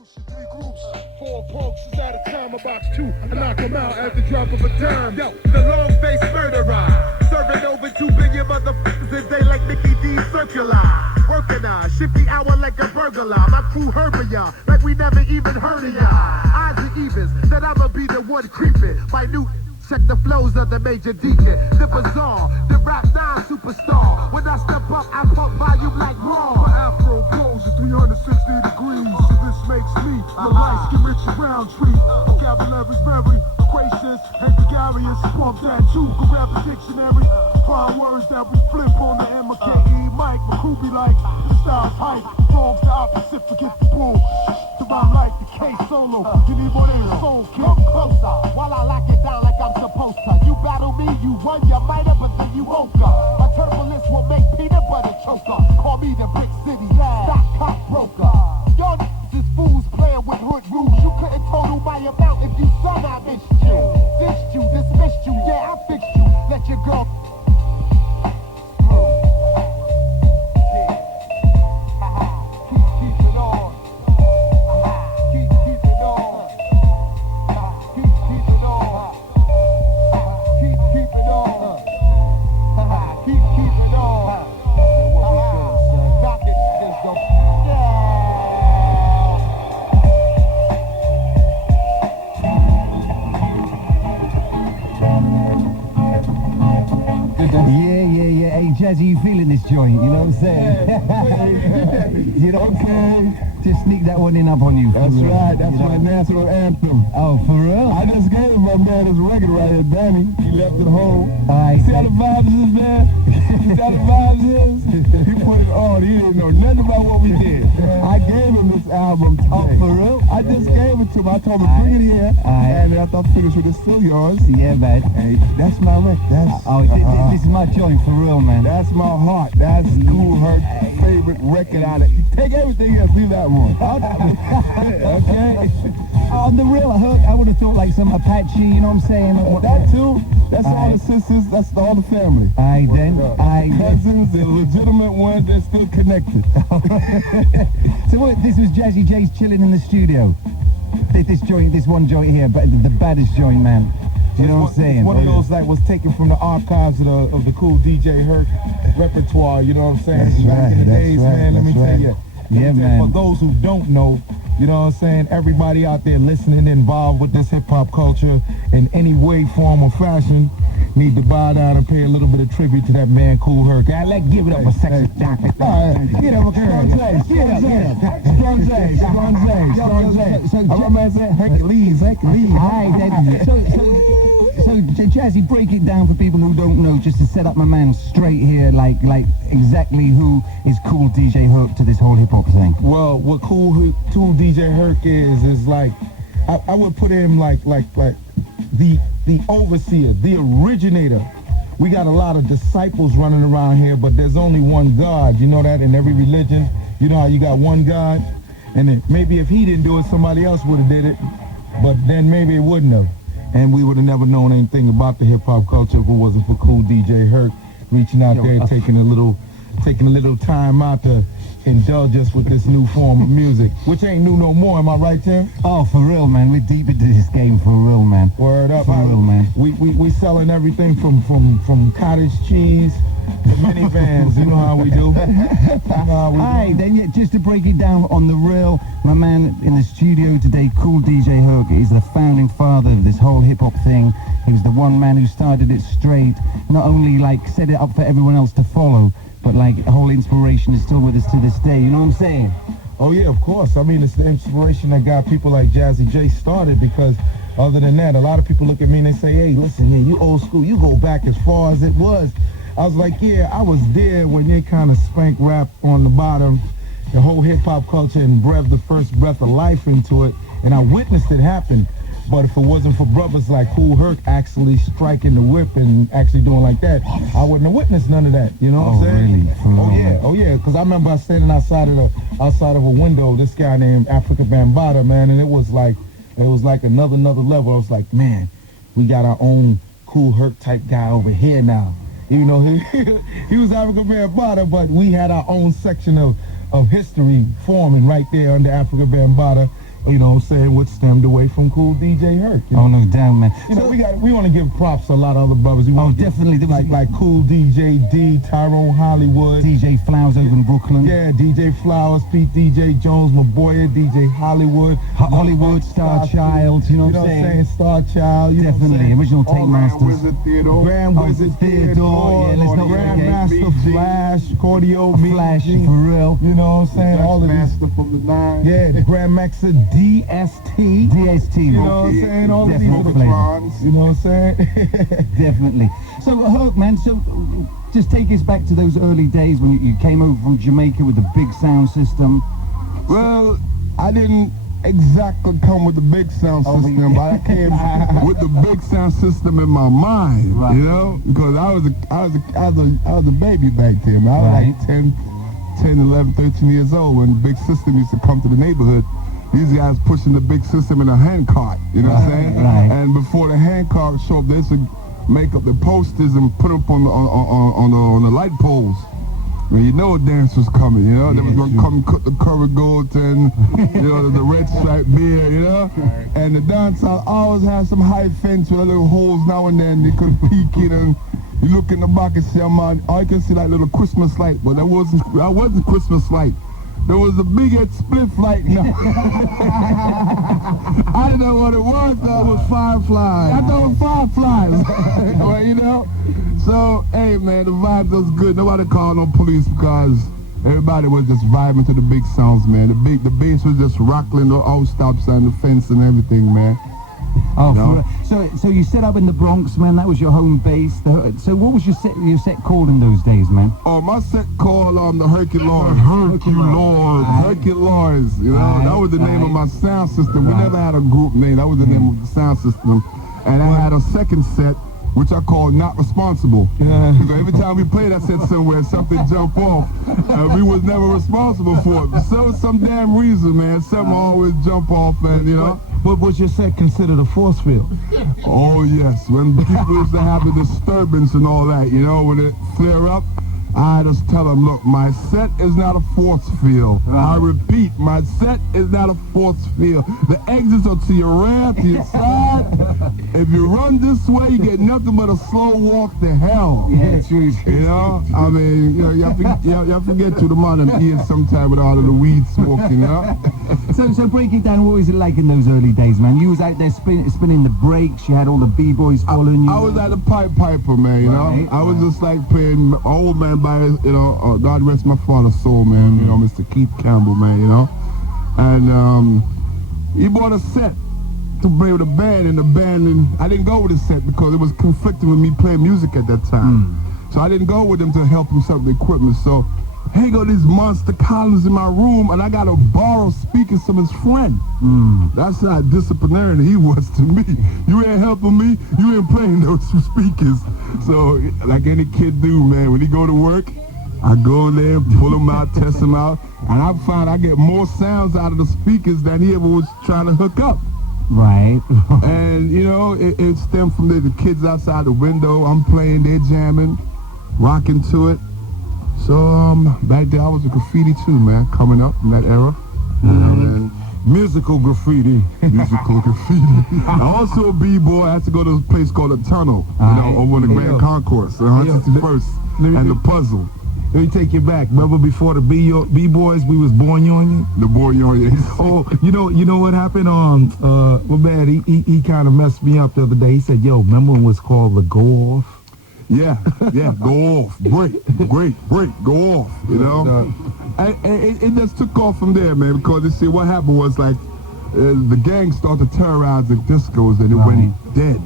Three groups, four punks is out of time. I box two, I knock them out at the drop of a dime. Yo, the long-faced murderer, serving over 2 billion motherfuckers a day like Mickey D. Circular. Working shift the hour like a burglar. My crew herbing y'all like we never even heard of y'all. Odds and evens that I'ma be the one creeping. Minute. Check the flows of the major deacon, the bazaar, the rap 9 superstar. When I step up, I pump volume like raw. My afro blows at 360 degrees. So this makes me the light skin Richard Roundtree. Vocabulary's very loquacious and gregarious. Pump that you can grab a dictionary. Find words that we flip on the MKE mic. My crew be like, the style's hype. Forms the opposite, forget the bull. To rhyme like the K solo. You need more than a soul kick. Come closer while I lock it down like I'm supposed to. You battle me, you won, you might have, but then you woke up. My turbulence will make peanut butter choker. Call me the big city stock cop broker. Y'all is fools playing with hood rules. You couldn't total my amount if you son I missed you. Dissed you, dismissed you, yeah, I fixed you. Let you go. Jazzy, you feeling this joint, you know what I'm saying? You know, just sneak that one in up on you. That's right, that's my national anthem. Oh, for real? I just gave my man his record right here, Danny. He left it home. Alright. See how the vibes is, man? See how the vibes is? He put it on. He didn't know nothing about what we did. I gave him this album today. Oh, for real? I just gave it to him. I told him, bring it here. And after I finish with it, it's still yours. Yeah, man. Hey, that's my record. That's, this is my joint, for real, man. that's my heart. That's Kool Herc's favorite record out of it. Take everything else, leave that one. Okay. On the real, I would have thought like some Apache, you know what I'm saying? That too. That's all the sisters. That's all the family. Aye, then. Cousins, the legitimate ones, they're still connected. So what, this was Jazzy J's chilling in the studio. This one joint here, but the baddest joint, man. You know what I'm saying? One of those that was taken from the archives of the cool DJ Herc repertoire, you know what I'm saying? That's Back in the days, man, let me tell you. Yeah, man. For those who don't know, you know what I'm saying, everybody out there listening, involved with this hip-hop culture in any way, form, or fashion, need to bow down and pay a little bit of tribute to that man, Kool Herc. Let's give it up for sexy chocolate. Get up, girl. So, my man said Hercules. So, Jazzy, break it down for people who don't know, just to set up my man straight here, like exactly who is Kool DJ Herc to this whole hip-hop thing. Well, what Kool DJ Herc is like, I would put him like the overseer, the originator. We got a lot of disciples running around here, but there's only one God. You know that in every religion, you know how you got one God? And then maybe if he didn't do it, somebody else would have did it, but then maybe it wouldn't have. And we would have never known anything about the hip-hop culture if it wasn't for Kool DJ Herc reaching out there, taking a little time out to indulge us with this new form of music, which ain't new no more. Am I right, Tim? Oh, for real, man. We're deep into this game, for real, man. Word up. For real, man. We selling everything from cottage cheese to minivans. You know how we do. Alright, then just to break it down on the real, my man in the studio today, Kool DJ Herc, is the founding father of this whole hip-hop thing. He was the one man who started it straight, not only like set it up for everyone else to follow, but like the whole inspiration is still with us to this day, you know what I'm saying? Oh yeah, of course. I mean, it's the inspiration that got people like Jazzy J started, because other than that, a lot of people look at me and they say, hey, listen, yeah, you old school, you go back as far as it was. I was like, yeah, I was there when they kind of spank rap on the bottom, the whole hip-hop culture, and breathed the first breath of life into it, and I witnessed it happen. But if it wasn't for brothers like Kool Herc actually striking the whip and actually doing like that, I wouldn't have witnessed none of that. You know what I'm saying? Really? Oh yeah. Because I remember standing outside of a window, this guy named Africa Bambaataa, man, and it was like another level. I was like, man, we got our own Kool Herc type guy over here now. Even though he was Africa Bambaataa, but we had our own section of history forming right there under Africa Bambaataa. you know what I'm saying, what stemmed away from Kool DJ Herc. Oh, no doubt, man. You know, we want to give props to a lot of other brothers. Definitely. There was like Kool DJ D, Tyrone Hollywood. DJ Flowers over in Brooklyn. Yeah, DJ Flowers, Pete DJ Jones, my boy, DJ Hollywood. Hollywood, Star Child, you know what I'm saying? Star Child, you definitely. Original Tape Masters. Wizard Theodore. Grand Wizard Theodore. Yeah, let's not Grandmaster Flash, Cordio, Flash, for real. You know what I'm saying? All of these. Master from the Nine. Yeah, the Grandmaster DST. DST, You know what I'm saying? All of these are the Definitely. You know what I'm saying? Definitely. So, Herc, man, just take us back to those early days when you came over from Jamaica with the big sound system. Well, I didn't exactly come with the big sound system, but I came with the big sound system in my mind, Right. you know, because I was a baby back then. I was like 10, 11, 13 years old when the big system used to come to the neighborhood. These guys pushing the big system in a hand cart, you know what I'm saying? Right. And before the hand cart show up, they used to make up the posters and put them on the light poles. Well, you know a dance was coming, you know? They was going to come cook the curry goat and, you know, the red stripe beer, you know? And the dance hall always had some high fence with little holes now and then. They could peek in and you look in the back and see, man, all you can see like little Christmas light, but that wasn't Christmas light. There was a big spliff light now. I didn't know what it was though. It was fireflies. I thought it was fireflies. Well, you know? So, hey man, the vibe was good. Nobody called no police because everybody was just vibing to the big sounds, man. The bass was just rattling the all stops and the fence and everything, man. Oh, No. so you set up in the Bronx, man. That was your home base. So what was your set called in those days, man? Oh, my set called the Herculores. Herculores. You know, that was the name of my sound system. We never had a group name. That was the name of the sound system. And I had a second set, which I call Not Responsible. Yeah. Because every time we played that set somewhere, something jump off. We was never responsible for it. So some damn reason, man, something always jump off and, you know. But was your set considered a force field? Oh, yes. When people used to have the disturbance and all that, you know, when it flare up, I just tell them, look, my set is not a force field. I repeat, my set is not a force field. The exits are to your rear, to your side. If you run this way, you get nothing but a slow walk to hell. Yeah, true. You know, I mean, you know, you forget to the modern ears sometime with all of the weed smoking, you know? So break it down. What was it like in those early days, man? You was out there spinning the brakes. You had all the b-boys following you. I was at the Pied Piper, man, you know? I was just like playing old man by, you know, God rest my father's soul, man, you know, Mr. Keith Campbell, man, you know? And he bought a set to play with a band, and I didn't go with the set because it was conflicting with me playing music at that time. So I didn't go with him to help him set up the equipment. So he got these monster columns in my room, and I got to borrow speakers from his friend. That's how disciplinarian he was to me. You ain't helping me, you ain't playing those speakers. So, like any kid do, man, when he go to work, I go in there, pull them out, test them out, and I find I get more sounds out of the speakers than he ever was trying to hook up. Right. And, you know, it stemmed from the kids outside the window. I'm playing, they're jamming, rocking to it. So, back there I was a graffiti too, man, coming up in that era. And Musical graffiti. musical graffiti. I'm also a b-boy. I had to go to a place called The Tunnel, you know, over in the Grand Concourse, 161st, and The Puzzle. Let me take you back, brother. Before the B-boys, we was born on you. The boy, Oh, you know what happened? Well, man, he kind of messed me up the other day. He said, "Yo, remember when it was called the Go Off?" Yeah, go off, break, go off, you know? And it just took off from there, man, because you see, what happened was, like, the gang started terrorizing discos, and it went dead.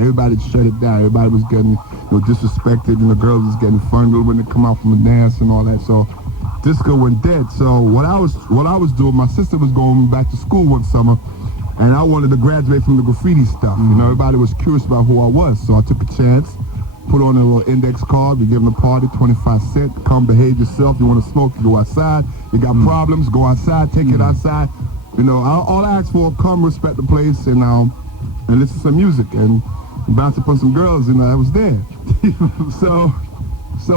Everybody shut it down. Everybody was getting, disrespected, and the girls was getting fondled when they come out from the dance and all that, so disco went dead. So what I was doing, my sister was going back to school one summer, and I wanted to graduate from the graffiti stuff. You know, everybody was curious about who I was, so I took a chance, put on a little index card. We give them a party, 25 cents. Come behave yourself. You want to smoke, you go outside. You got problems, go outside, take it outside. You know, all I ask for, come respect the place and listen to some music and bounce up on some girls, and I was there. So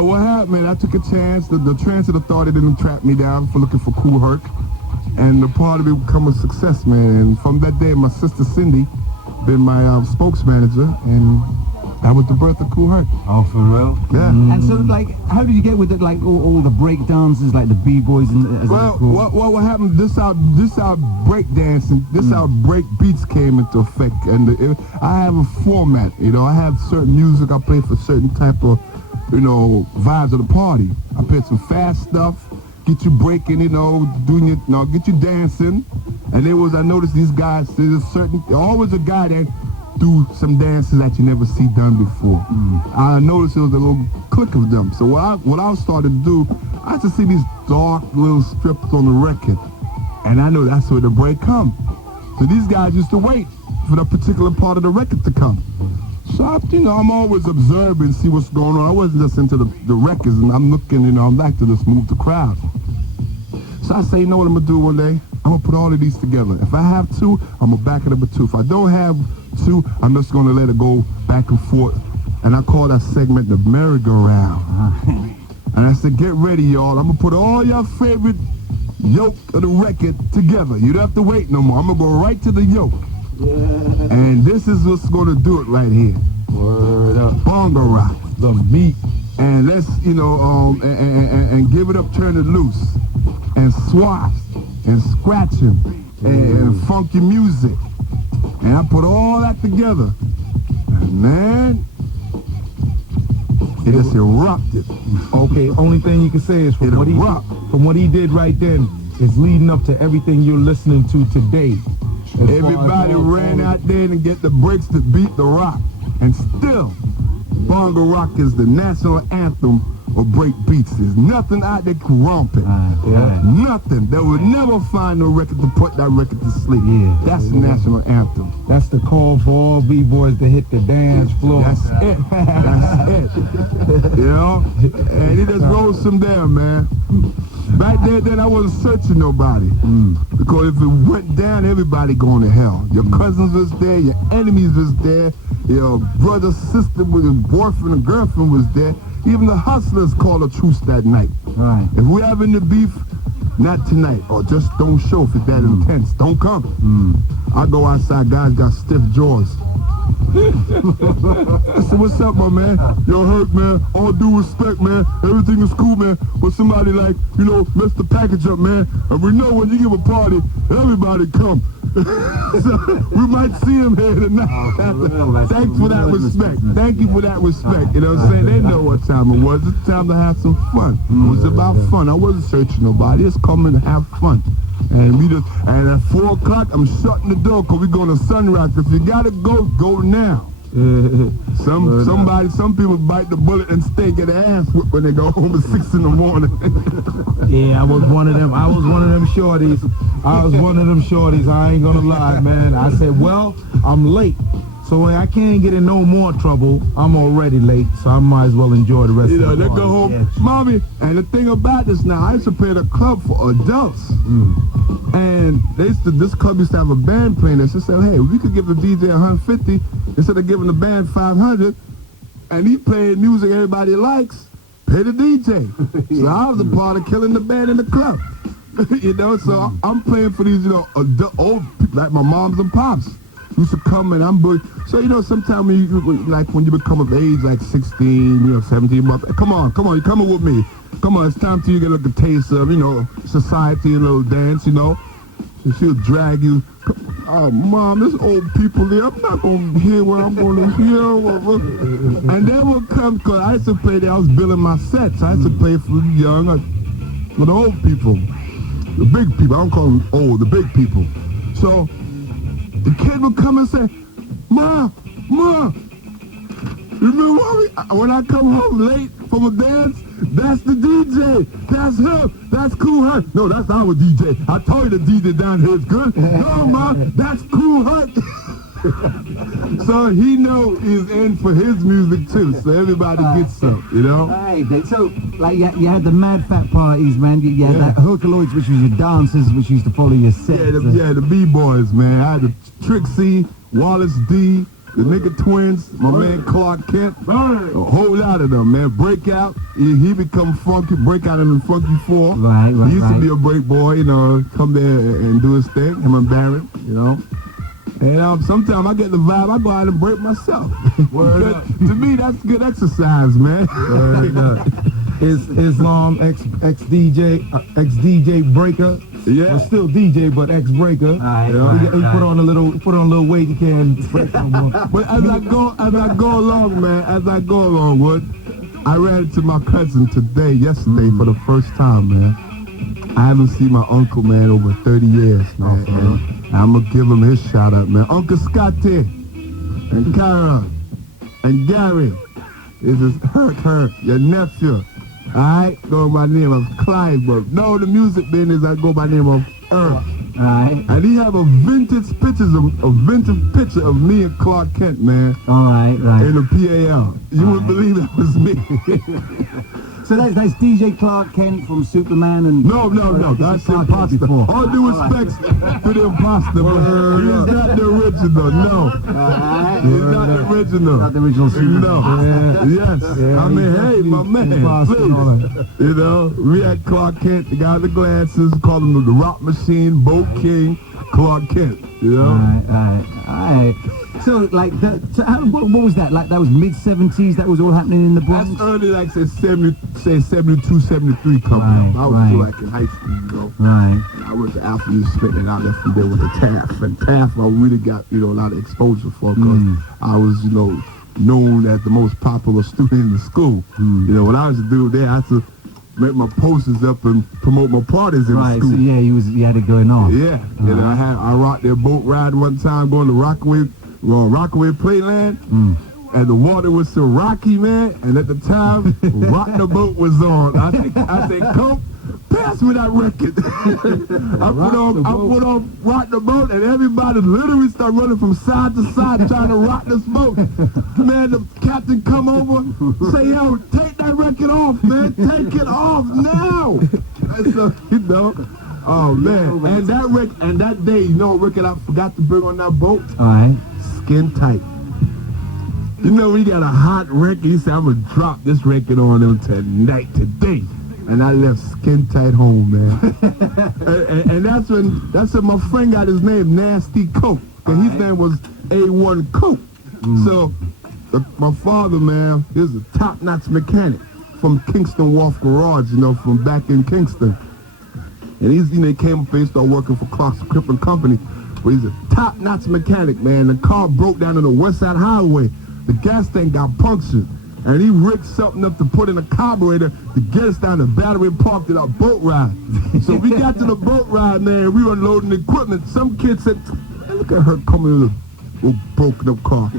what happened, man? I took a chance. The Transit Authority didn't trap me down for looking for Kool Herc. and the party become a success, man. And from that day, my sister Cindy been my spokesmanager, and that was the birth of Kool Herc. Oh, for real? Yeah. And so, like, how did you get with it, like, all the break dancers, like the b-boys and... Well, what happened, this how break dancing, this how break beats came into effect. And I have a format, you know, I have certain music, I play for certain type of, you know, vibes of the party. I play some fast stuff, get you breaking, you know, get you dancing. And I noticed these guys, there's always a guy that do some dances that you never see done before. I noticed there was a little clique of them. So what I started to do, I used to see these dark little strips on the record, and I know that's where the break come. So these guys used to wait for that particular part of the record to come. So I'm always observing, see what's going on. I wasn't just into the records, and I'm looking, I like to just move the crowd. So I say, you know what I'm gonna do one day? I'm gonna put all of these together. If I have two, I'm gonna back it up with two. If I don't have two, I'm just gonna let it go back and forth. And I call that segment the merry-go-round. And I said, get ready, y'all. I'm gonna put all your favorite yoke of the record together. You don't have to wait no more. I'm gonna go right to the yoke. Yeah. And this is what's gonna do it right here. Word up. Bongo rock. The meat. And let's, and give it up, turn it loose. And swaps. And scratching. And funky music. And I put all that together. And man, it just erupted. Okay, only thing you can say is from what he did right then is leading up to everything you're listening to today. Everybody ran out there to get the breaks to beat the rock. And still, bongo rock is the national anthem of break beats. There's nothing out there can romp it. Nothing. They would never find no record to put that record to sleep. That's the national anthem. That's the call for all b-boys to hit the dance floor. That's it. That's it. You know? And it just rolls from there, man. Back then I wasn't searching nobody. Because if it went down, everybody going to hell. Your cousins was there, your enemies was there, your brother, sister, with your boyfriend and girlfriend was there. Even the hustlers called a truce that night. Right. If we're having the beef, not tonight, or just don't show if it's that intense. Don't come. I go outside, guys got stiff jaws. I said, what's up, my man? Yo, Herc, man, all due respect, man. Everything is cool, man. But somebody messed the package up, man. And we know when you give a party, everybody come. So we might see him here tonight. Thanks for that respect. Thank you for that respect. You know what I'm saying? They know what time it was. It's time to have some fun. It was about fun. I wasn't searching nobody. Just come in and have fun. And at 4 o'clock, I'm shutting the door because we're going to Sunrise. If you got to go, go now. Some people bite the bullet and stay get their ass whipped when they go home at 6 in the morning. Yeah, I was one of them shorties. I ain't gonna lie, man. I said, well, I'm late. So I can't get in no more trouble. I'm already late, so I might as well enjoy the rest of the party. They go home, mommy. And the thing about this now, I used to play at a club for adults. And this club used to have a band playing this. They said, hey, we could give the DJ 150 instead of giving the band 500. And he playing music everybody likes. Pay the DJ. So I was a part of killing the band in the club. So I'm playing for these, adult, old people, like my moms and pops. Used to come and sometimes when you become of age, like 16, 17 months, come on, you're coming with me. Come on, it's time to you get a taste of, society, a little dance, So she'll drag you. Oh, Mom, there's old people there. I'm not going to hear what I'm going to hear. And then we'll come, because I used to play there. I was billing my sets. I used to play for the young, for the old people. The big people. I don't call them old, the big people. So the kid would come and say, Ma, remember when I come home late from a dance? That's the DJ. That's him. That's Kool Herc. No, that's our DJ. I told you the DJ down here is good. No, Ma, that's Kool Herc. So he know he's in for his music too. So everybody gets some, Right. So, you had the Mad Fat parties, man. You had that Herculoids, which was your dancers, which used to follow your sets. Yeah, the B-boys, man. I had the Trixie, Wallace D, the nigga twins, my man Clark Kent, a whole lot of them, man. Breakout, he become funky, Breakout in the Funky Four. Right. He used to be a break boy, you know, come there and do his thing, him and Barrett, you know. And sometimes I get the vibe, I go out and break myself. To me, that's good exercise, man. Is ex-DJ Breaker. Yeah. Well, still DJ, but ex-breaker. He put on a little weight. He can't break no more. But as I go along, man, Wood, I ran into my cousin yesterday for the first time, man. I haven't seen my uncle, man, over 30 years, man. And I'm gonna give him his shout out, man. Uncle Scotty and Kara and Gary. This is Herc, your nephew. I go by the name of Clive, but no, the music business I go by the name of Herc. Right. And he have a vintage picture of me and Clark Kent, man. Right. In the PAL. You wouldn't believe it was me. So that's DJ Clark Kent from Superman and... No, that's the imposter. All due respects to the imposter, but he's not the original, no. He's not the original. Not the original Superman. No. Yes. I mean, hey, my man, please. You know, we had Clark Kent, the guy with the glasses, called him the Rock Machine, Boat King, Clark Kent, you know? Alright. So, like, what was that? Like, that was mid-70s, that was all happening in the Bronx? That's early, like, say 72, 73 coming up. I was still, like, in high school, you know? Right. I went to Alpha Youth spending out there from there with the Taft. And Taft, I really got, you know, a lot of exposure for because I was, you know, known as the most popular student in the school. You know, when I was a dude there, I had to make my posters up and promote my parties in the school. So yeah, you had it going on. Yeah, you know, I rocked their boat ride one time going to Rockaway Playland, and the water was so rocky, man. And at the time, Rock the Boat was on. I said, Coke, pass me that record. I put on Rock the Boat, and everybody literally started running from side to side trying to rock this boat. Man, the captain come over, say, yo, take that record off, man. Take it off now. And so, you know, oh man. And that day, you know what record I forgot to bring on that boat? Alright. Skin Tight. You know, we got a hot record. He said, I'm going to drop this record on them today. And I left Skin Tight home, man. and that's when my friend got his name, Nasty Coke. And his name was A1 Coke. So, my father, man, is a top-notch mechanic from Kingston Wharf Garage, you know, from back in Kingston. And he came up and started working for Clark's Crippin' Company. But he's a top-notch mechanic, man. The car broke down on the West Side Highway. The gas tank got punctured. And he rigged something up to put in a carburetor to get us down to Battery Park to our boat ride. So we got to the boat ride, man. We were unloading equipment. Some kid said, man, look at her coming in a little broken up car.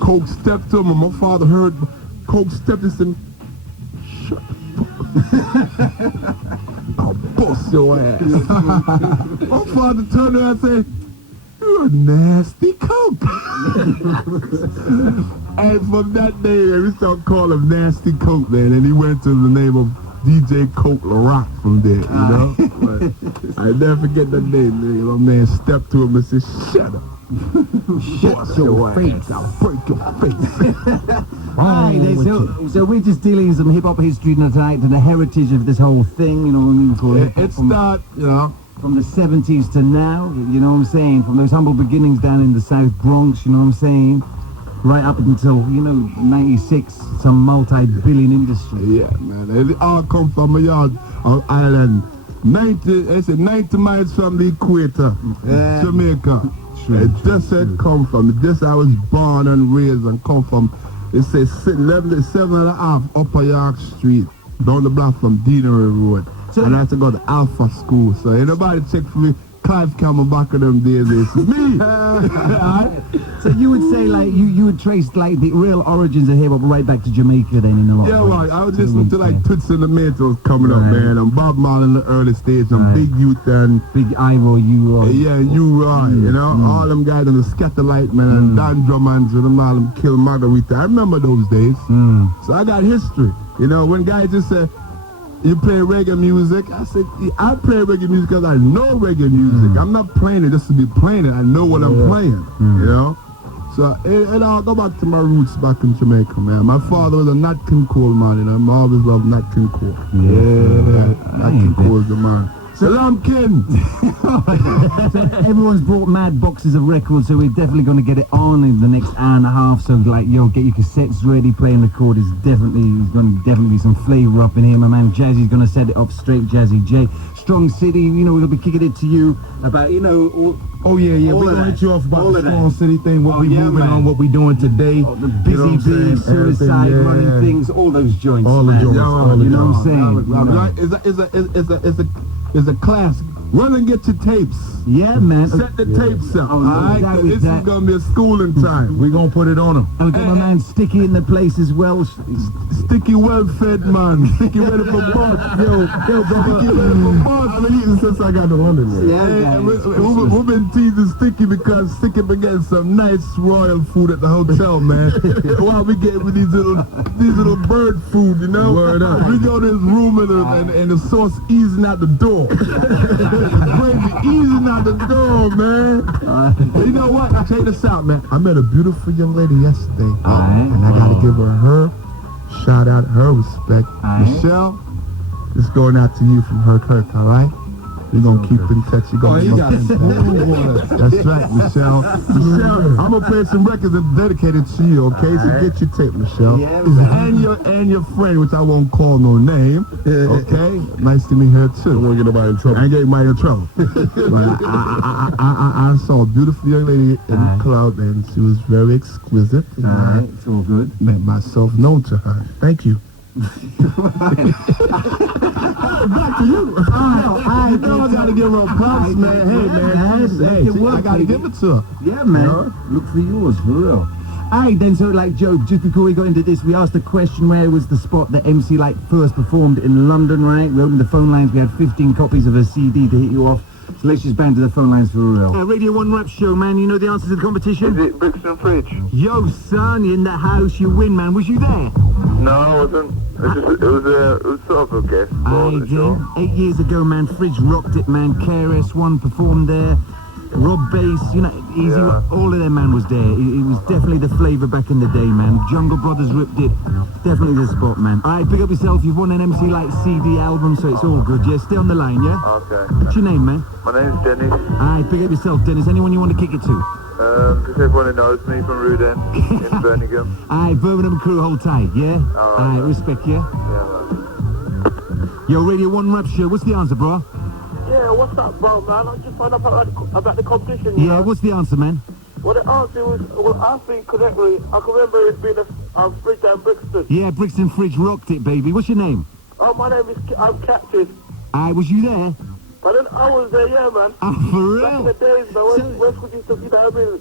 Coke stepped to him, and my father heard Coke stepped and said, shut the fuck up. I'll bust your ass. My father turned around and said, you're a nasty Coke. And from that day, man, we started calling him Nasty Coke, man. And he went to the name of DJ Coke LaRock from there, you know? But I never forget that name, man. My man stepped to him and said, shut up. Shut your face. I'll break your face. Alright, so we're just dealing with some hip-hop history tonight and the heritage of this whole thing, you know what I mean? Call it. It started, you know, from the 70s to now, you know what I'm saying? From those humble beginnings down in the South Bronx, you know what I'm saying? Right up until, you know, 96, some multi-billion industry. Yeah, man. It all come from a yard on island. 90 miles from the equator, Jamaica. It just had come from. This I was born and raised and come from. It says 7.5 Upper York Street, down the block from Deanery Road. So, and I had to go to Alpha School. So anybody check for me, Clive Campbell back in them days, it's me. So you would say, like, you would trace, like, the real origins of hip-hop right back to Jamaica then in a lot. Yeah, right. I was listening to, like, Toots and the Maytals coming up, man. And Bob Marley in the early stage, and Big Youth and Big Iro, U-Roy. Yeah, U-Roy, you know, all them guys in the Scatterlight, man, and Don Drummond and them all them Kill Margarita. I remember those days. So I got history. You know, when guys just say, you play reggae music? I said, I play reggae music because I know reggae music. I'm not playing it just to be playing it. I know what I'm playing, you know? So, and I'll go back to my roots back in Jamaica, man. My father was a Nat King Cole man, and I always loved Nat King Cole. Yeah. Nat King Cole is the man. Salam King! So everyone's brought mad boxes of records, so we're definitely going to get it on in the next hour and a half. So like, yo, get your cassettes ready. Playing record is definitely be some flavour up in here. My man Jazzy's going to set it up straight. Jazzy J, Strong City. You know, we're going to be kicking it to you about, you know, all. Oh yeah, we're gonna hit you off about the Strong City thing, what we moving on, what we doing today. The busy bees, suicide, running things, all those joints. All the joints. You know what I'm saying? It's a classic. Run and get your tapes. Yeah, man. Set the tapes up. Alright, this is gonna be a schooling time. We're gonna put it on them. And we got my man Sticky in the place as well. Sticky well fed man. Sticky ready for boss. Yo, brother. Sticky ready for boss. I've been eating since I got to London. We've been teasing Sticky because Sticky been getting some nice royal food at the hotel, man. While we getting with these little bird food, you know. Word up. We go to his room and the sauce easing out the door. Gravy easing out the door, man. You know what? Check this out, man. I met a beautiful young lady yesterday, and I gotta give her shout out, her respect. Michelle, it's going out to you from Herc, all right? We're gonna keep in touch. You're gonna That's right, Michelle. Michelle, I'm gonna play some records that are dedicated to you, okay? So get your tape, Michelle. And your friend, which I won't call no name. Okay? Nice to meet her too. I don't want to get nobody in trouble. I ain't get anybody in trouble. But I saw a beautiful young lady in the club, and she was very exquisite. It's all good. Made myself known to her. Thank you. Back to you. I know I gotta give her props, man. Hey, man. I gotta give it to her. Yeah, man. Look for yours, for real. Alright then, so like Joe, just before we got into this, we asked the question, where was the spot that MC Light first performed in London, right? We opened the phone lines, we had 15 copies of a CD to hit you off. So let's just bang to the phone lines for real. Radio 1 Rap Show, man, you know the answer to the competition? Is it Bricks and Fridge? Yo, son, you're in the house, you win, man. Was you there? No, I wasn't. It was sort of a guess. I did. 8 years ago, man, Fridge rocked it, man. KRS-One performed there. Rob Bass, you know, Easy, all of them, man, was there. It was definitely the flavour back in the day, man. Jungle Brothers ripped it. Definitely the spot, man. Alright, pick up yourself. You've won an MC Light CD album, so it's all good. Yeah, stay on the line, yeah? Okay. What's your name, man? My name's Dennis. Alright, pick up yourself, Dennis. Anyone you want to kick it to? Just everyone who knows me from Ruden in Birmingham. Alright, Birmingham crew, hold tight, yeah? Alright, respect, yeah? Yeah, Yo, Radio 1 Rap Show, what's the answer, bro? Yeah, what's up, bro, man? I just found out about the competition. Yeah, what's the answer, man? Well, the answer was, I think correctly, I can remember it being a Fridge and Brixton. Yeah, Brixton Fridge rocked it, baby. What's your name? Oh, my name is, I'm Captain. Was you there? But then I was there, yeah, man. Oh, for real? Back in the days, man, when Squidgy used to, you know what I mean,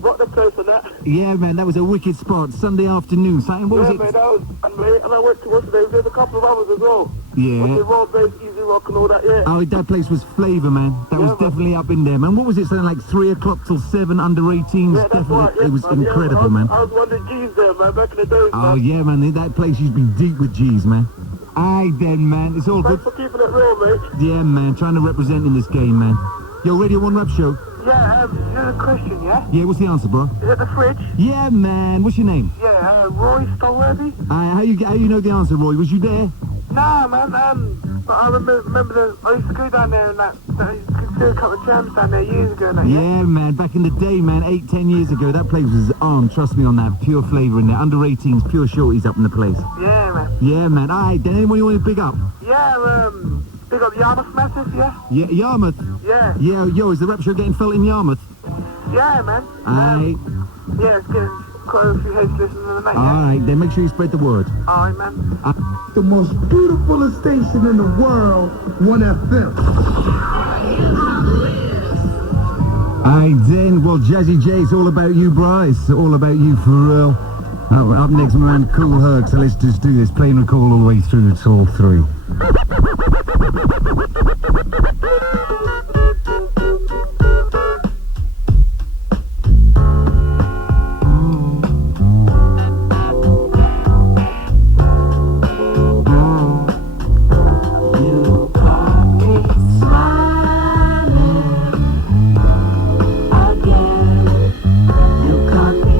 rock the place and that. Yeah, man, that was a wicked spot. Sunday afternoon. Something, what was it? Man, that was, and I went to, what's the name, there's a couple of others as well. Yeah. With the Raw Bass, Easy Rock and all that, yeah. Oh, that place was flavour, man. That was definitely up in there, man. What was it, something like 3 o'clock till 7, under 18s? Yeah, that's right, yeah, it was incredible, man. I was one of the G's there, man, back in the days, Oh, man. yeah, man, that place used to be deep with G's, man. Aye, then, man, it's all good. Thanks for keeping it real, mate. Yeah, man, trying to represent in this game, man. Yo, Radio 1 Rap Show. Yeah, here's a question, yeah? Yeah, what's the answer, bro? Is it the Fridge? Yeah, man, what's your name? Yeah, Roy Stolworthy? How you know the answer, Roy? Was you there? Nah, man, but I remember I used to go down there and I used to do a couple of jams down there years ago. And Yeah, man, back in the day, man, 8-10 years ago, that place was on, trust me on that, pure flavour in there. Under 18s, pure shorties up in the place. Yeah, man. Yeah, man. Alright, then anyone you want to big up? Yeah, big up Yarmouth Massive, yeah? Yeah, Yarmouth. Yeah. Yeah, yo, is the rap show getting felt in Yarmouth? Yeah, man. Alright. Yeah, it's getting quite a few heads listening to the night. Alright, then make sure you spread the word. Alright, man. The most beautiful station in the world, 1FM. Alright, then, well, Jazzy J, it's all about you, bro. It's all about you for real. Up next, my man, Kool Herc, so let's just do this. Play and record all the way through, it's all three. You caught me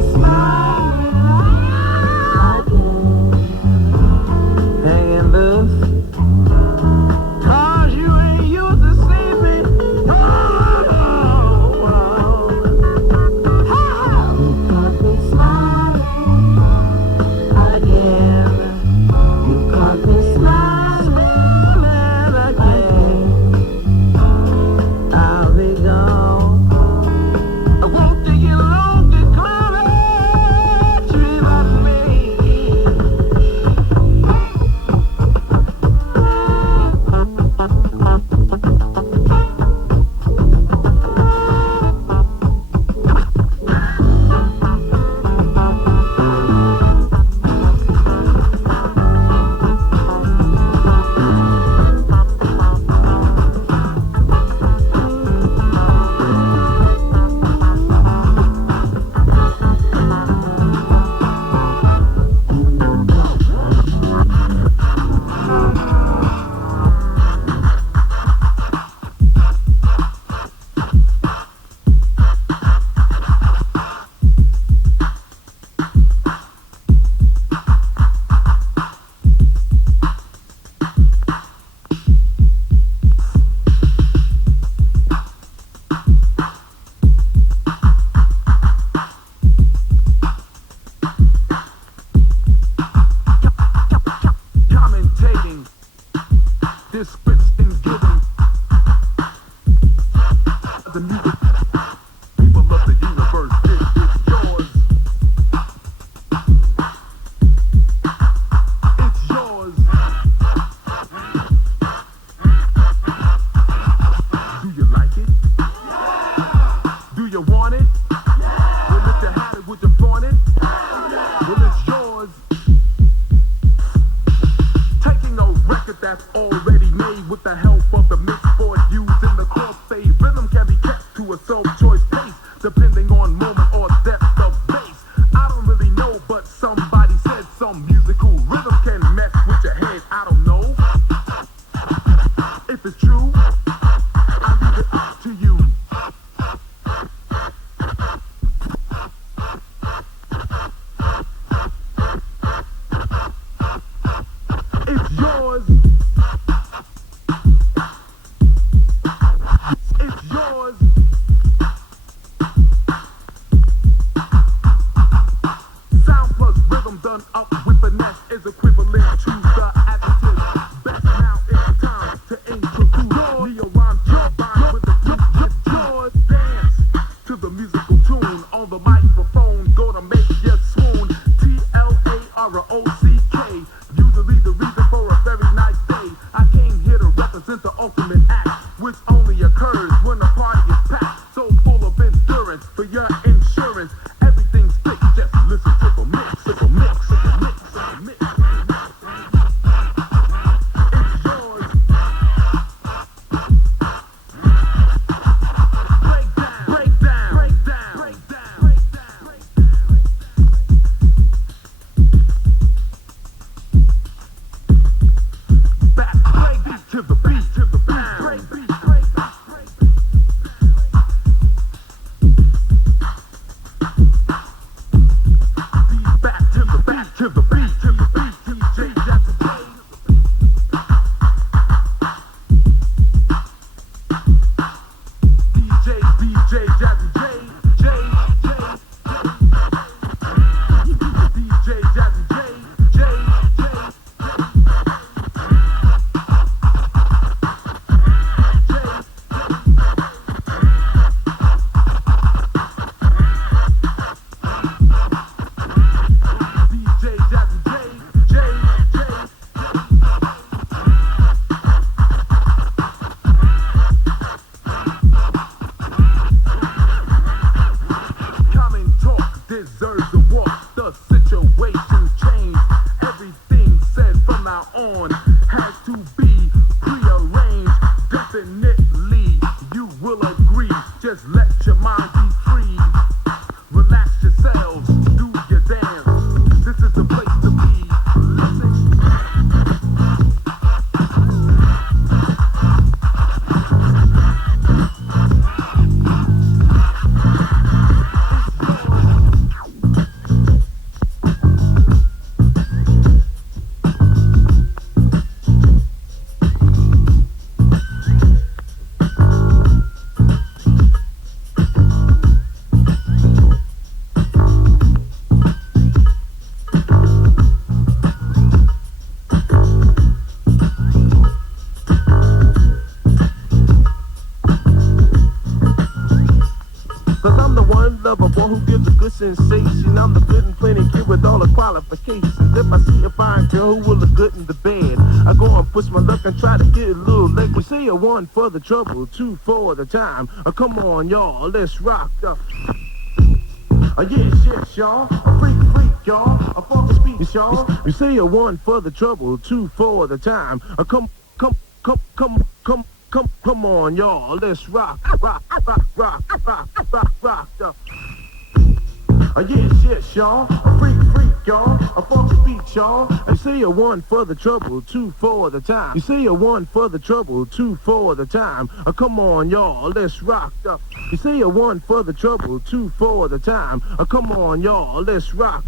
The music, people of the universe, this is yours. It's yours. Do you like it? Do you want it? Well, if you had it, would you flaunt it? Well, it's yours. Taking a record that's already made with the help of the mixboard used in the crossfade. Rhythm can be kept to a self-choice pace, depending on moment or depth of bass. I don't really know, but somebody said some musical rhythm can mess with your head. I don't know if it's true. I leave it up to you. It's yours. It's yours. Sound plus rhythm done up with finesse is equivalent to the adjective best. Now it's time to introduce neo-rhyme combined with the beat. It's yours. Dance to the musical tune on the microphone, gonna make you swoon. TLAROCK, usually the reason for a very nice day. I came here to represent the ultimate act, which only occurs when the party is packed. So full of endurance for your insurance. Everything's thick, just listen to the mix, to the mix, to the mix, to the mix. It's yours. Break down, break down, break down, break down, break down, break down. Back, break beat to the beat, to the beat, break beat, break beat, break beat. Back to the beat, to the beat, to the beat, DJ Jazzy. DJ Jazzy J, J, J, DJ Jazzy J, J, J. DJ Jazzy J, J, J. Common talk deserves a walk. The situation changed. Everything said from now on has to be prearranged. Definitely, you will agree. Just let your mind be free. Relax yourselves, do your dance. This is the place to be. Listen. Cause I'm the one lover boy who gives a good sensation. I'm the good and plenty kid with all the qualifications. If I see a fine girl who will look good in the bed, I go and push my luck and try to get a little leg. We say a one for the trouble, two for the time. Come on, y'all, let's rock. Yes, yes, y'all. A freak, y'all. A funky speech, y'all. We say a one for the trouble, two for the time. Come on, y'all, let's rock, rock, rock, rock, rock, rock, rock. Yes, yes, y'all. A freak, y'all. A funky beat, y'all. You say a one for the trouble, two for the time. You say a one for the trouble, two for the time. Come on, y'all, let's rock. You say a one for the trouble, two for the time. Come on, y'all, let's rock.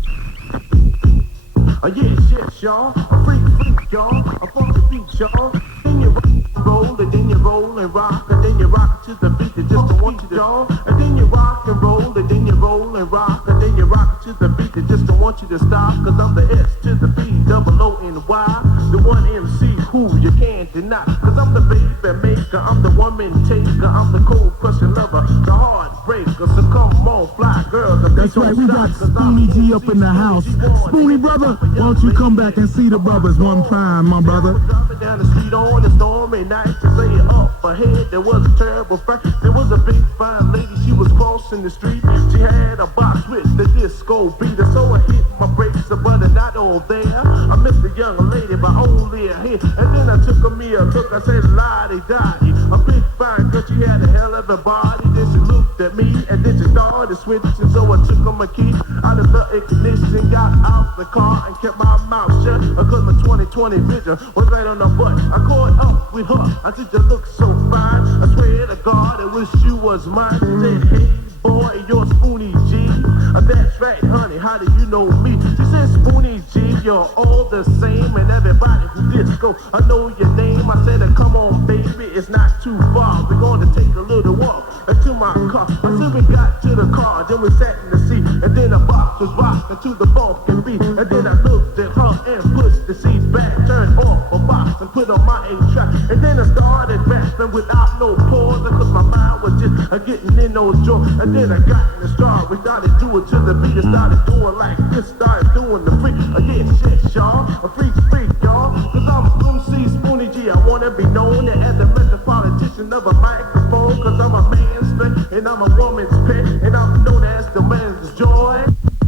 Yes, yes, y'all. A freak, y'all. A funky beat, y'all. Then you roll, and then you roll and rock, and then you rock to the beat that just don't want you to, y'all. And then you rock and roll, and then you roll and rock, and then you rock to the beat that just don't want you to stop. Cause I'm the S to the B, double O and Y, the one MC who you can't deny. Cause I'm the baby maker, I'm the woman taker, I'm the cold crushing lover. So come on, fly girls. That's right, we got Spoonie G up in the house. Spoonie, brother, why don't you come back and see the brothers one time, my brother? Down the street on a stormy night, to say up ahead, there was a terrible fight. There was a big fine lady, she was crossing the street. She had a box with the disco beater, so I hit my brakes, but not all there. I missed the young lady, but only a hit. And then I took me a look, I said, lottie-dottie. A big fine, cause she had a hell of a body. Then she looked at me, and then she started switching, so I took my key out of the ignition, got out the car, and kept my mouth shut, cause my 20/20 vision was right on the butt. I caught up with her, I said, you look so fine, I swear to God, I wish you was mine. She said, hey boy, you're Spoonie G. That's right, honey, how do you know me? She said, Spoonie G, you're all the same, and everybody who disco, I know your name. I said, come on baby, it's not too far, we're gonna take a little walk to my car. I said we got to the car, then we sat in the seat, and then the box was rocking to the funk and beat, and then I looked at her and pushed the seat back, turned off a box and put on my 8-track, and then I started rapping without no pause, cause my mind was just getting in those joints, and then I got in the start, we started doing to the beat, and started doing like this, started doing the freak, yeah, shit, y'all, a freak, y'all, cause I'm MC Spoonie G, I wanna be known as the metropolitan of a microphone, cause I'm a man's friend, and I'm a woman's pet, and I'm known as the man's joy,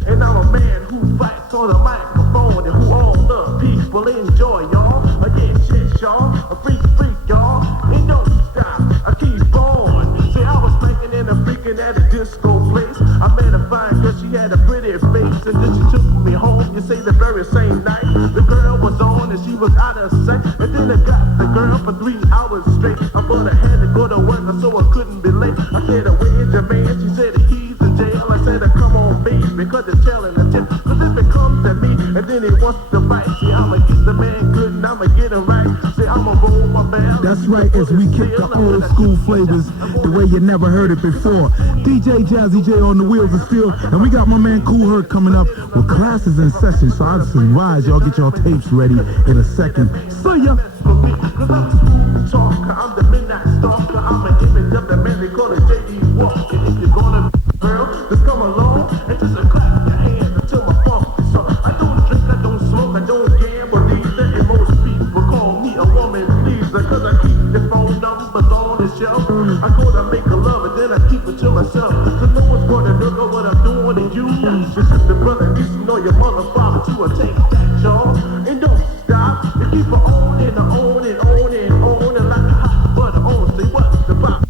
and I'm a man who fights on the microphone, and who all the people enjoy, y'all, yeah, shit, y'all, a freak, y'all, and don't stop, I keep on, see, I was thinking and I'm freaking at a disco place, I met a fine girl, she had a pretty face, and then she took me home, you say the very same night, the girl was on and she was out of sight, and then I got the girl for 3 hours straight, but I had to go to work, so I couldn't be late, I said, where's your man? She said, he's in jail, I said, come on baby, cause it's telling the tip, cause if it comes to me, and then he wants to fight, see, I'ma get the man good, and I'ma get him right, see, I'ma roll my bell. That's right, as we kick the old school flavors the way you never heard it before. DJ Jazzy J on the wheels of steel, and we got my man Kool Herc coming up with classes in session, so I just advise y'all get your tapes ready in a second. See ya! Cause I'm the talker, I'm the midnight stalker, I'm an image of the man they call it J.D. Walker. If you're gonna be girl, just come along and just clap your hands until my funk is on. I don't drink, I don't smoke, I don't gamble either, and most people call me a woman pleaser, cause I keep the phone numbers on the shelf. I go to make a love and then I keep it to myself, cause no one's gonna look at what I'm doing to you. Your sister, brother, you should know your mother, father, you will take that, y'all, and don't stop, and keep it on and on and on and on, and like a hot butter on, say what's the pop.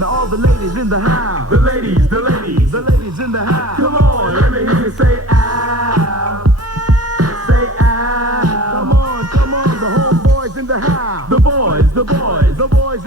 Now all the ladies in the house, the ladies in the house, come on, let me hear you say ow, say ow, come on, the homeboys in the house, the boys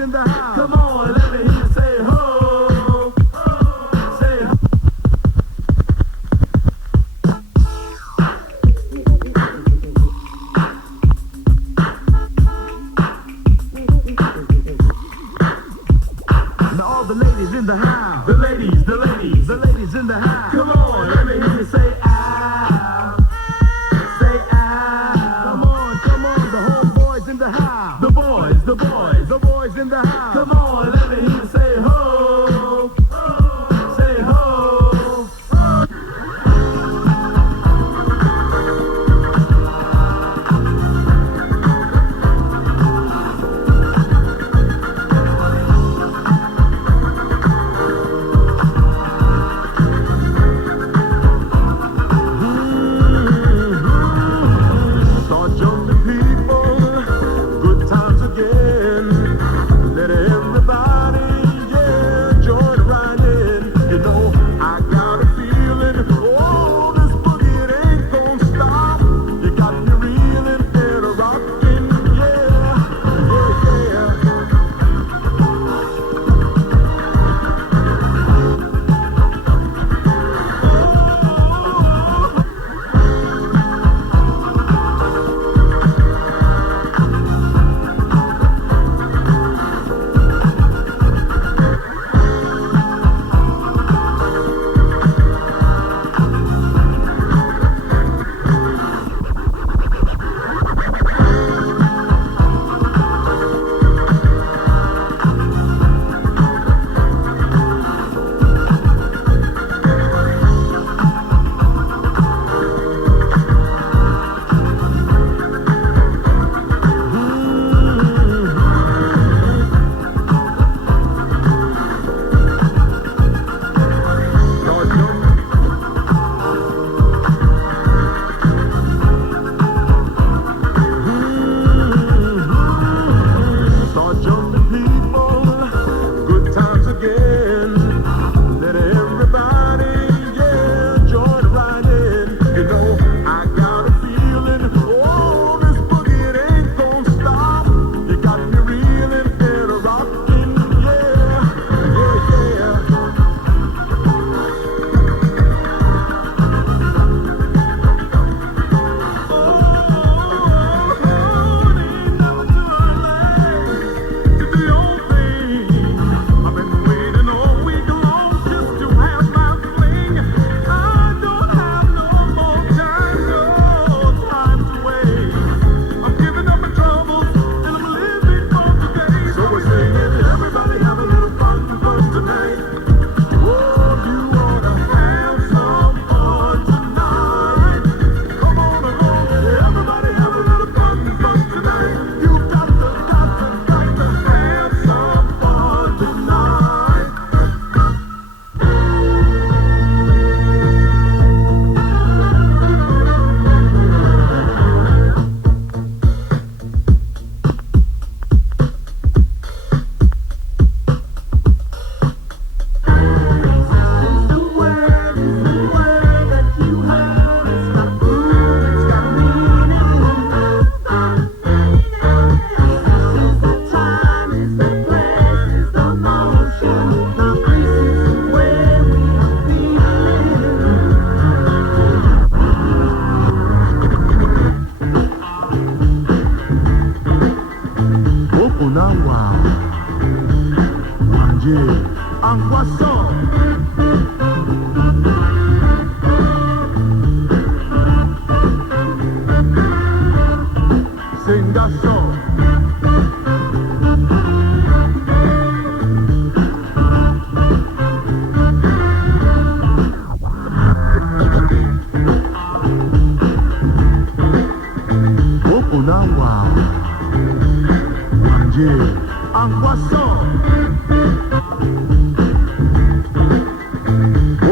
en croissant.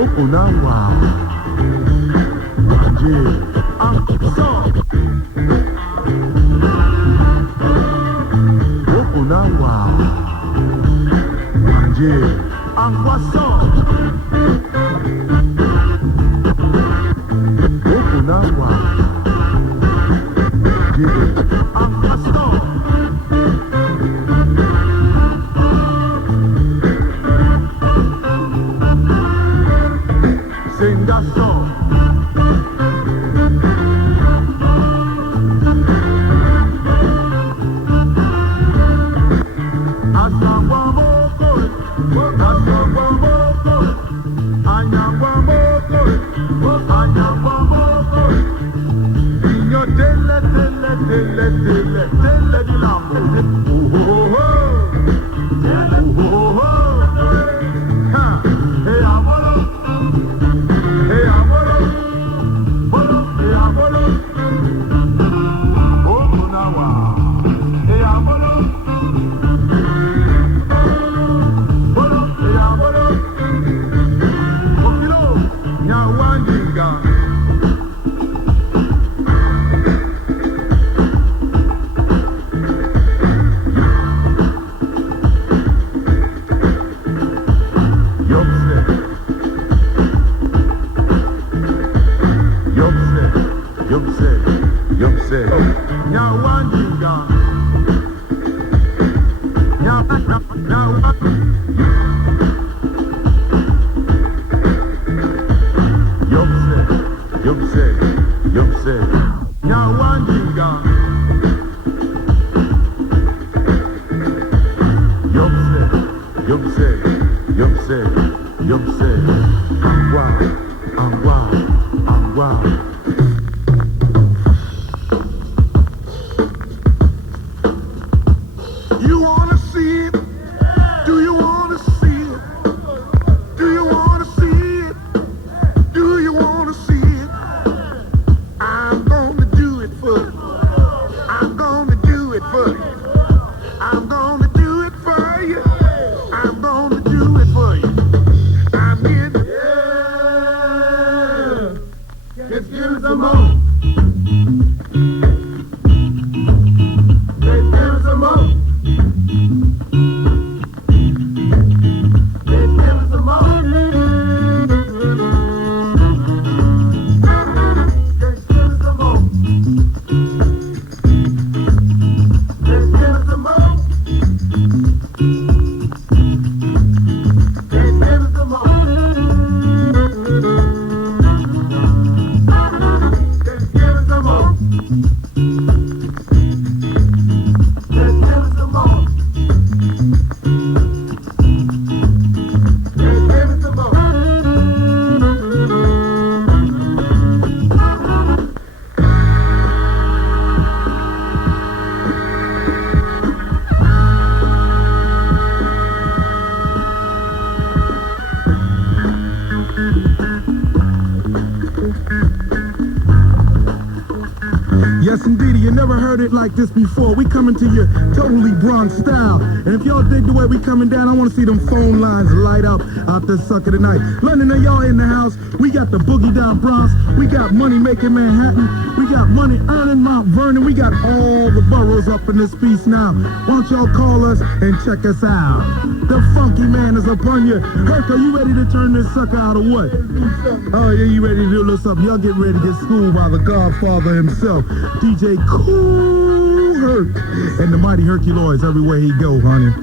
Okunawa, manger en croissant. Okunawa, manger en croissant. Okunawa, manger en croissant. C'est un garçon. You wanna see it? Do you wanna see it? Do you wanna see it? Do you wanna see it? I'm gonna do it for you. I'm gonna do it for you. I'm gonna do it for you. I'm gonna do it for you. I'm here to... Yeah. Just give me some more. Just give me some more. Yes, indeed. You never heard it like this before. We coming to you totally Bronx style. And if y'all dig the way we coming down, I want to see them phone lines light up out this sucker tonight. London, are y'all in the house? We got the boogie down Bronx. We got money making Manhattan. We got money earning Mount Vernon. We got all the boroughs up in this piece now. Why don't y'all call us and check us out? The funky man is upon you. Herc, are you ready to turn this sucker out or what? Oh, yeah, you ready to do a little something? Y'all get ready to get schooled by the Godfather himself, DJ Kool Herc, and the mighty Herculoids everywhere he go, honey.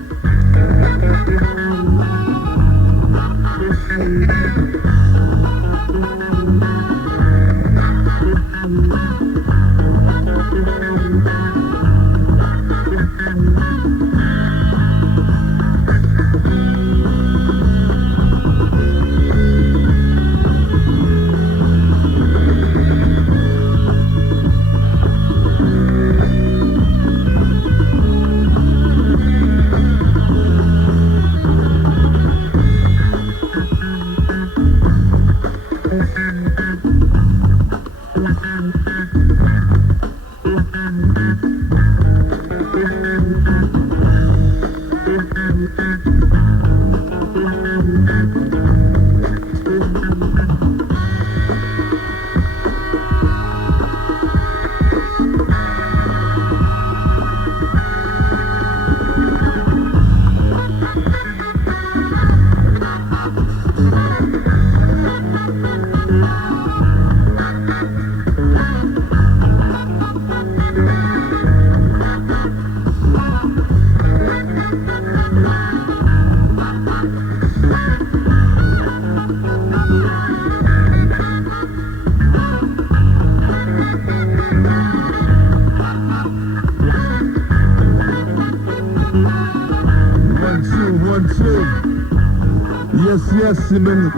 Yes, you've been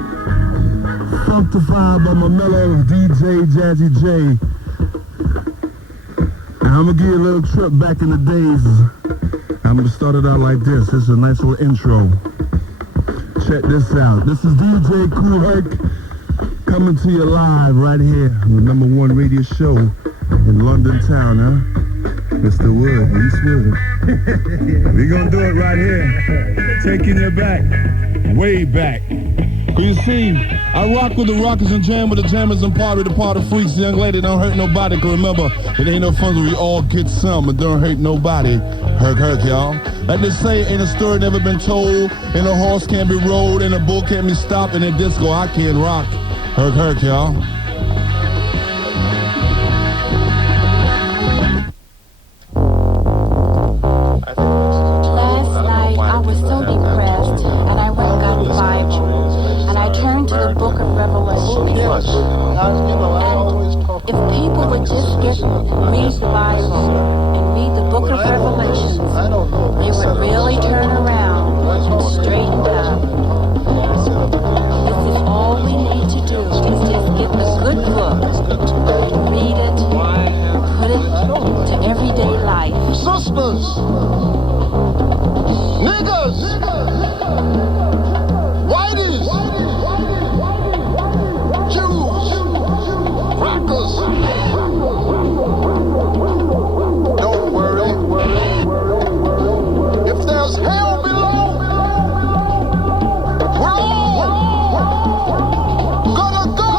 fructified by my mellow DJ Jazzy J. And I'm gonna give you a little trip back in the days. I'm gonna start it out like this. This is a nice little intro. Check this out. This is DJ Kool Herc coming to you live right here on the #1 radio show in London town, huh? Mr. Wood, East Wood. We're gonna do it right here. Taking you back, way back. You see, I rock with the rockers and jam with the jammers and party with the party freaks. Young lady don't hurt nobody, cause remember, it ain't no fun when we all get some, but don't hurt nobody. Herc, Herc, y'all. Like they say, ain't a story never been told, and a horse can't be rode, and a bull can't be stopped, and a disco I can't rock. Herc, Herc, y'all. Last night I was so depressed, and I went and got the Bible, and I turned to the book of Revelation. And if people would just read the Bible and read the book of Revelations, they would really turn around and straighten up. This is all we need to do, is just get the good book, read it, put it to everyday life. Sisters, niggas, whiteys, Jews, crackers. Don't worry. If there's hell below, we're all gonna go.